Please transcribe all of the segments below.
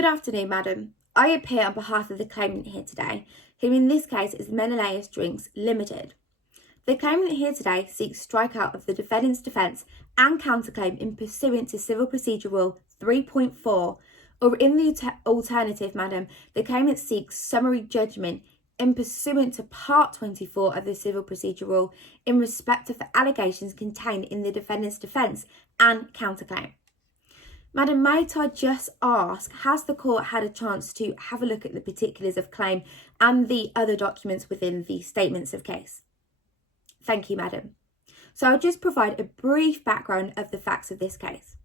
Good afternoon, madam. I appear on behalf of the claimant here today, who in this case is Menelaus Drinks Limited. The claimant here today seeks strikeout of the defendant's defence and counterclaim in pursuant to Civil Procedure Rule 3.4, or in the alternative, madam, the claimant seeks summary judgement in pursuant to Part 24 of the Civil Procedure Rule in respect of the allegations contained in the defendant's defence and counterclaim. Madam, might I just ask, has the court had a chance to have a look at the particulars of claim and the other documents within the statements of case? Thank you, madam. So I'll just provide a brief background of the facts of this case.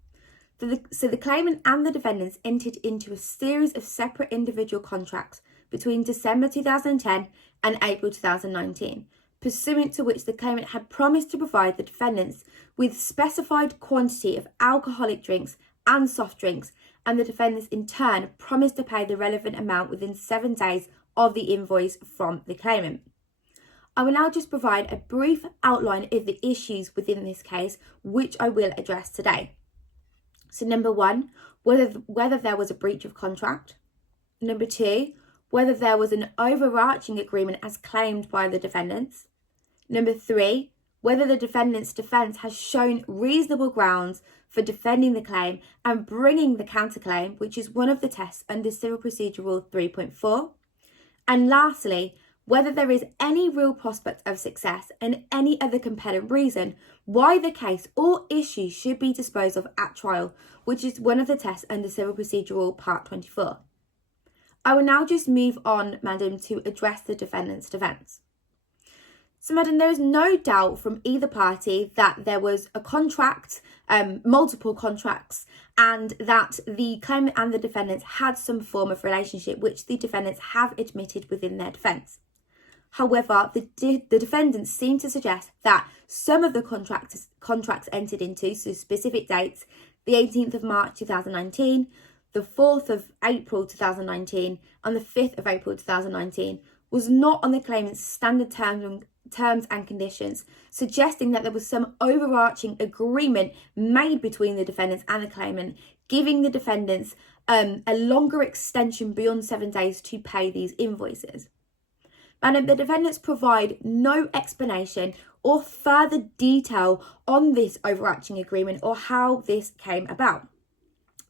So the claimant and the defendants entered into a series of separate individual contracts between December 2010 and April 2019, pursuant to which the claimant had promised to provide the defendants with specified quantity of alcoholic drinks and soft drinks, and the defendants in turn promised to pay the relevant amount within 7 days of the invoice from the claimant. I will now just provide a brief outline of the issues within this case, which I will address today. So number 1, whether there was a breach of contract. Number 2, whether there was an overarching agreement as claimed by the defendants. Number 3, whether the defendant's defence has shown reasonable grounds for defending the claim and bringing the counterclaim, which is one of the tests under Civil Procedure Rule 3.4. And lastly, whether there is any real prospect of success and any other compelling reason why the case or issue should be disposed of at trial, which is one of the tests under Civil Procedure Rule Part 24. I will now just move on, madam, to address the defendant's defence. So, madam, there is no doubt from either party that there was a contract, multiple contracts, and that the claimant and the defendants had some form of relationship, which the defendants have admitted within their defence. However, the defendants seem to suggest that some of the contracts entered into, so specific dates, the 18th of March 2019, the 4th of April 2019, and the 5th of April 2019, was not on the claimant's standard terms and conditions, suggesting that there was some overarching agreement made between the defendants and the claimant, giving the defendants a longer extension beyond 7 days to pay these invoices. And the defendants provide no explanation or further detail on this overarching agreement or how this came about.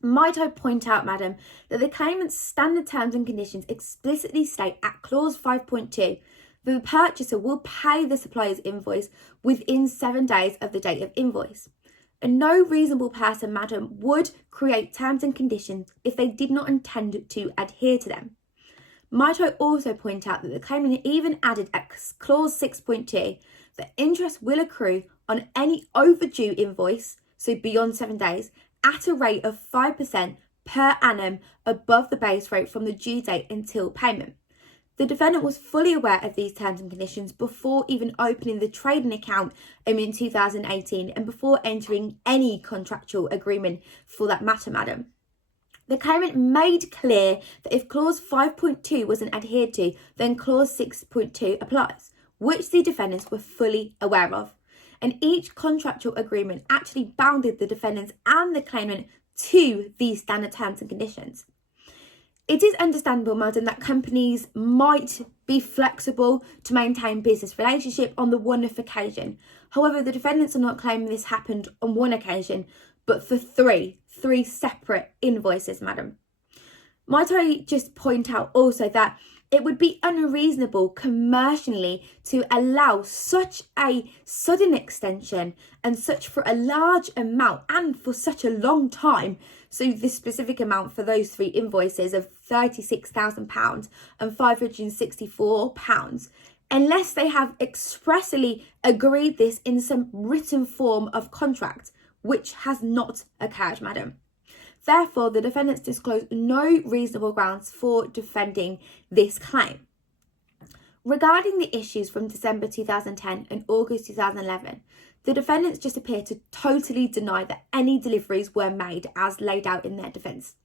Might I point out, madam, that the claimant's standard terms and conditions explicitly state at clause 5.2 that the purchaser will pay the supplier's invoice within 7 days of the date of invoice. And no reasonable person, madam, would create terms and conditions if they did not intend to adhere to them. Might I also point out that the claimant even added at clause 6.2 that interest will accrue on any overdue invoice, so beyond 7 days, at a rate of 5% per annum above the base rate from the due date until payment. The defendant was fully aware of these terms and conditions before even opening the trading account in 2018 and before entering any contractual agreement for that matter, madam. The claimant made clear that if clause 5.2 wasn't adhered to, then clause 6.2 applies, which the defendants were fully aware of. And each contractual agreement actually bounded the defendants and the claimant to these standard terms and conditions. It is understandable, madam, that companies might be flexible to maintain business relationship on the one off occasion. However, the defendants are not claiming this happened on one occasion, but for three separate invoices, madam. Might I just point out also that it would be unreasonable commercially to allow such a sudden extension and such for a large amount and for such a long time. So the specific amount for those 3 invoices of £36,000 and £564, unless they have expressly agreed this in some written form of contract, which has not occurred, madam. Therefore, the defendants disclose no reasonable grounds for defending this claim. Regarding the issues from December 2010 and August 2011, the defendants just appear to totally deny that any deliveries were made as laid out in their defence.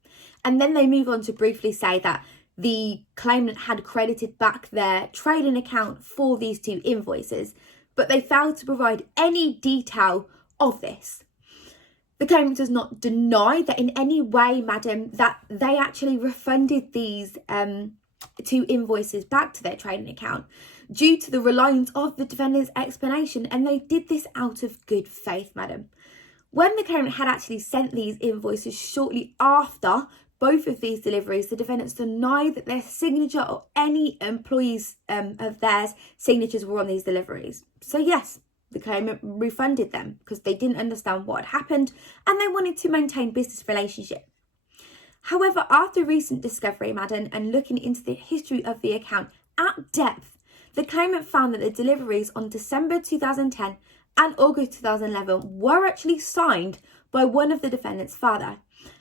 And then they move on to briefly say that the claimant had credited back their trading account for these 2 invoices, but they failed to provide any detail of this. The claimant does not deny that in any way, madam, that they actually refunded these two invoices back to their trading account due to the reliance of the defendant's explanation, and they did this out of good faith, madam. When the claimant had actually sent these invoices shortly after both of these deliveries, the defendants denied that their signature or any employees of theirs signatures were on these deliveries. So yes, the claimant refunded them because they didn't understand what had happened and they wanted to maintain business relationship. However, after recent discovery, madam, and looking into the history of the account at depth, the claimant found that the deliveries on December 2010 and August 2011 were actually signed by one of the defendant's father.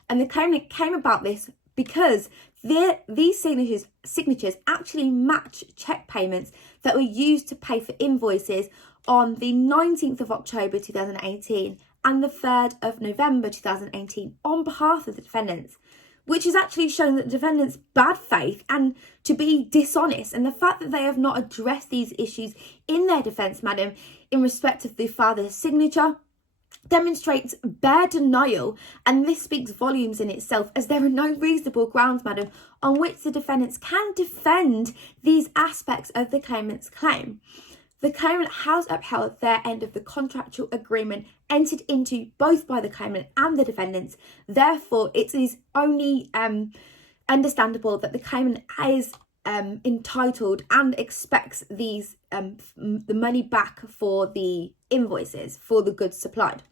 And the claimant came about this because these signatures actually match cheque payments that were used to pay for invoices on the 19th of October 2018 and the 3rd of November 2018 on behalf of the defendants, which has actually shown that the defendants' bad faith and to be dishonest, and the fact that they have not addressed these issues in their defence, madam, in respect of the father's signature, demonstrates bare denial, and this speaks volumes in itself, as there are no reasonable grounds, madam, on which the defendants can defend these aspects of the claimant's claim. The claimant has upheld their end of the contractual agreement entered into both by the claimant and the defendants. Therefore, it is only understandable that the claimant is entitled and expects these the money back for the invoices for the goods supplied.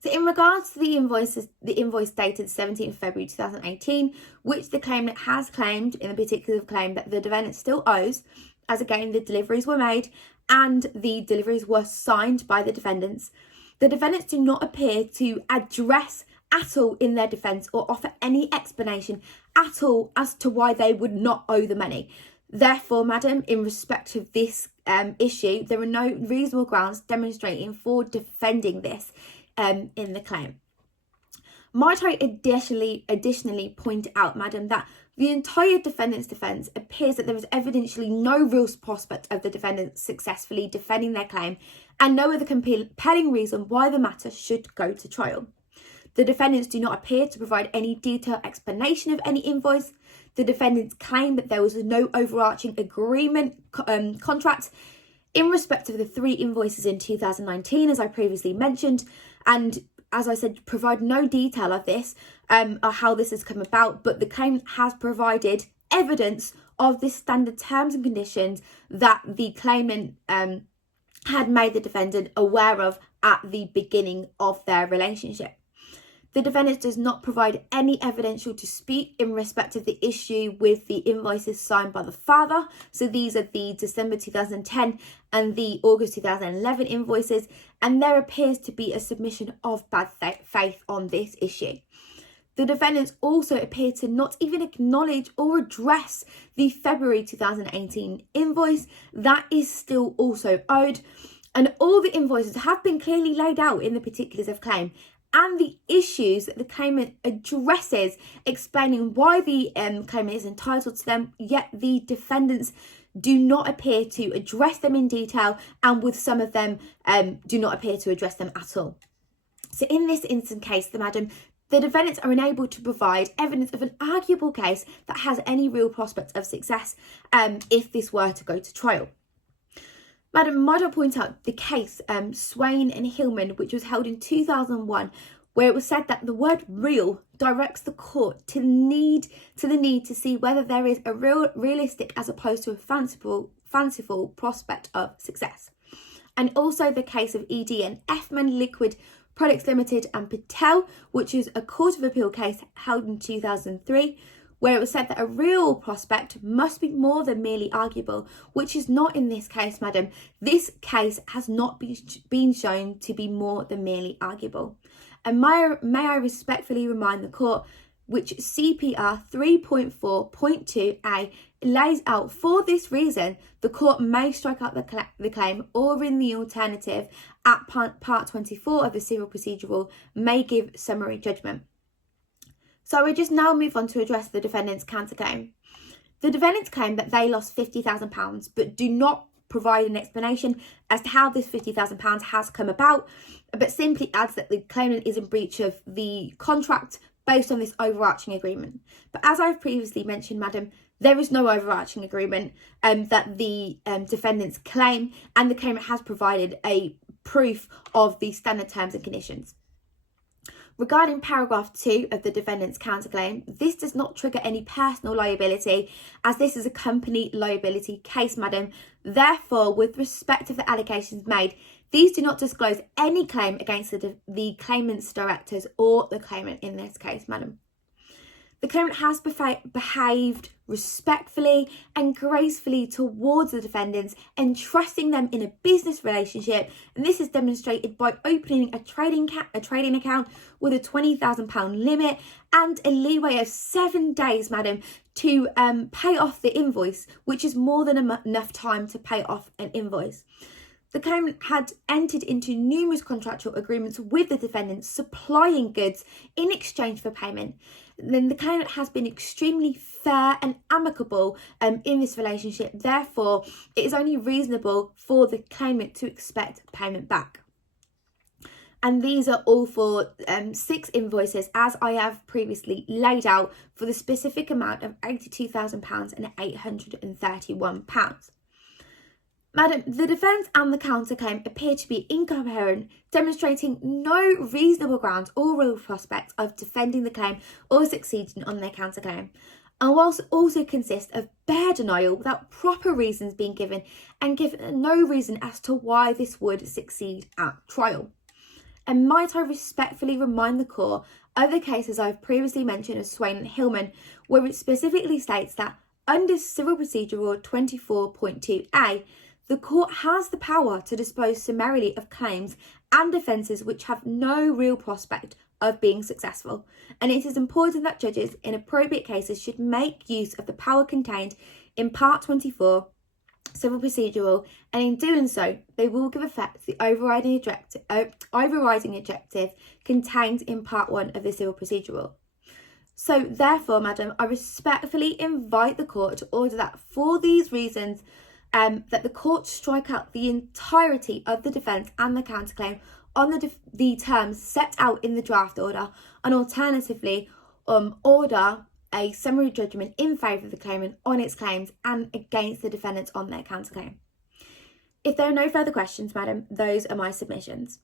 So in regards to the invoice dated 17th February 2018, which the claimant has claimed in the particular claim that the defendant still owes, as again the deliveries were made and the deliveries were signed by the defendants do not appear to address at all in their defence or offer any explanation at all as to why they would not owe the money. Therefore, madam, in respect of this issue, there are no reasonable grounds demonstrating for defending this in the claim. Might I additionally point out, madam, that the entire defendant's defence appears that there is evidentially no real prospect of the defendant successfully defending their claim and no other compelling reason why the matter should go to trial. The defendants do not appear to provide any detailed explanation of any invoice. The defendants claim that there was no overarching agreement contract in respect of the 3 invoices in 2019, as I previously mentioned, and as I said, provide no detail of this or how this has come about, but the claimant has provided evidence of the standard terms and conditions that the claimant had made the defendant aware of at the beginning of their relationship. The defendant does not provide any evidential dispute in respect of the issue with the invoices signed by the father. So these are the December 2010 and the August 2011 invoices, and there appears to be a submission of bad faith on this issue. The defendants also appear to not even acknowledge or address the February 2018 invoice that is still also owed, and all the invoices have been clearly laid out in the particulars of claim and the issues that the claimant addresses, explaining why the claimant is entitled to them, yet the defendants do not appear to address them in detail, and with some of them do not appear to address them at all. So in this instant case, the defendants are unable to provide evidence of an arguable case that has any real prospect of success if this were to go to trial. Madam, might I point out the case Swain and Hillman, which was held in 2001, where it was said that the word real directs the court to the need to see whether there is a realistic as opposed to a fanciful prospect of success. And also the case of ED and Effman Liquid Products Limited and Patel, which is a Court of Appeal case held in 2003, where it was said that a real prospect must be more than merely arguable, which is not in this case, madam. This case has not been shown to be more than merely arguable. And may I respectfully remind the court, which CPR 3.4.2a lays out, for this reason, the court may strike out the claim, or in the alternative, at part 24 of the civil procedural, may give summary judgment. So we just now move on to address the defendant's counterclaim. The defendants claim that they lost £50,000, but do not provide an explanation as to how this £50,000 has come about, but simply adds that the claimant is in breach of the contract based on this overarching agreement. But as I've previously mentioned, madam, there is no overarching agreement that the defendants claim, and the claimant has provided a proof of the standard terms and conditions. Regarding paragraph 2 of the defendant's counterclaim, this does not trigger any personal liability, as this is a company liability case, madam. Therefore, with respect to the allegations made, these do not disclose any claim against the claimant's directors or the claimant in this case, madam. The claimant has behaved respectfully and gracefully towards the defendants, entrusting them in a business relationship, and this is demonstrated by opening a trading account with a £20,000 limit and a leeway of 7 days, madam, to pay off the invoice, which is more than enough time to pay off an invoice. The claimant had entered into numerous contractual agreements with the defendant, supplying goods in exchange for payment. Then the claimant has been extremely fair and amicable in this relationship. Therefore, it is only reasonable for the claimant to expect payment back. And these are all for 6 invoices, as I have previously laid out, for the specific amount of £82,000 and £831. Madam, the defence and the counterclaim appear to be incoherent, demonstrating no reasonable grounds or real prospect of defending the claim or succeeding on their counterclaim, and whilst also consist of bare denial without proper reasons being given, and given no reason as to why this would succeed at trial. And might I respectfully remind the court of the cases I've previously mentioned of Swain and Hillman, where it specifically states that under Civil Procedure Law 24.2a, the court has the power to dispose summarily of claims and defences which have no real prospect of being successful, and it is important that judges in appropriate cases should make use of the power contained in Part 24 Civil Procedure Law, and in doing so, they will give effect to the overriding objective contained in Part 1 of the Civil Procedure Law. So therefore, madam, I respectfully invite the court to order that for these reasons, that the court strike out the entirety of the defence and the counterclaim on the terms set out in the draft order, and alternatively order a summary judgment in favour of the claimant on its claims and against the defendants on their counterclaim. If there are no further questions, madam, those are my submissions.